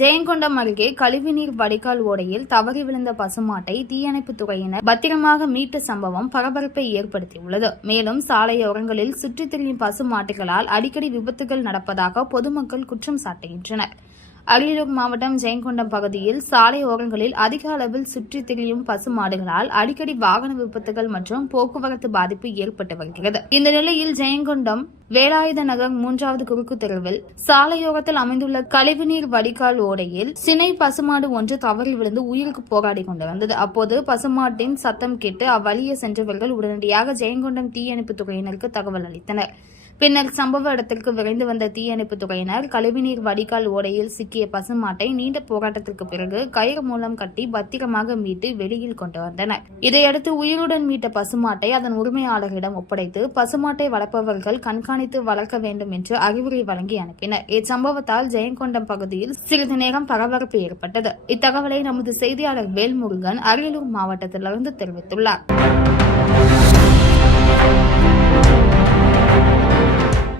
ஜெயங்கொண்டம் அருகே கழிவுநீர் வடிகால் ஓடையில் தவறி விழுந்த பசுமாட்டை தீயணைப்பு துறையினர் பத்திரமாக மீட்ட சம்பவம் பரபரப்பை ஏற்படுத்தியுள்ளது. மேலும் சாலையோரங்களில் சுற்றித் திரியும் பசுமாட்டுகளால் அடிக்கடி விபத்துகள் நடப்பதாக பொதுமக்கள் குற்றம் சாட்டுகின்றனர். அரியலூர் மாவட்டம் ஜெயங்கொண்டம் பகுதியில் சாலை ஓரங்களில் அதிக அளவில் சுற்றித் திரியும் பசுமாடுகளால் அடிக்கடி வாகன விபத்துகள் மற்றும் போக்குவரத்து பாதிப்பு ஏற்பட்டு வருகிறது. இந்த நிலையில் ஜெயங்கொண்டம் வேலாயுத நகர் மூன்றாவது குறுக்கு தெருவில் சாலையோரத்தில் அமைந்துள்ள கழிவுநீர் வடிகால் ஓடையில் சினை பசுமாடு ஒன்று தவறி விழுந்து உயிருக்கு போராடி கொண்டு வந்தது அப்போது பசுமாட்டின் சத்தம் கேட்டு அவ்வழியே சென்றவர்கள் உடனடியாக ஜெயங்கொண்டம் தீயணைப்பு துறையினருக்கு தகவல் அளித்தனர். பின்னர் சம்பவ இடத்திற்கு விரைந்து வந்த தீயணைப்பு துறையினர் கழிவுநீர் வடிகால் ஓடையில் சிக்கிய பசுமாட்டை நீண்ட போராட்டத்திற்கு பிறகு கயிறு மூலம் கட்டி பத்திரமாக மீட்டு வெளியில் கொண்டு வந்தனர். இதையடுத்து உயிருடன் மீட்ட பசுமாட்டை அதன் உரிமையாளரிடம் ஒப்படைத்து பசுமாட்டை வளர்ப்பவர்கள் கண்காணித்து வளர்க்க வேண்டும் என்று அறிவுரை வழங்கி அனுப்பினர். இச்சம்பவத்தால் ஜெயங்கொண்டம் பகுதியில் சிறிது நேரம் பரபரப்பு ஏற்பட்டது. இத்தகவலை நமது செய்தியாளர் வேல்முருகன் அரியலூர் மாவட்டத்திலிருந்து தெரிவித்துள்ளார்.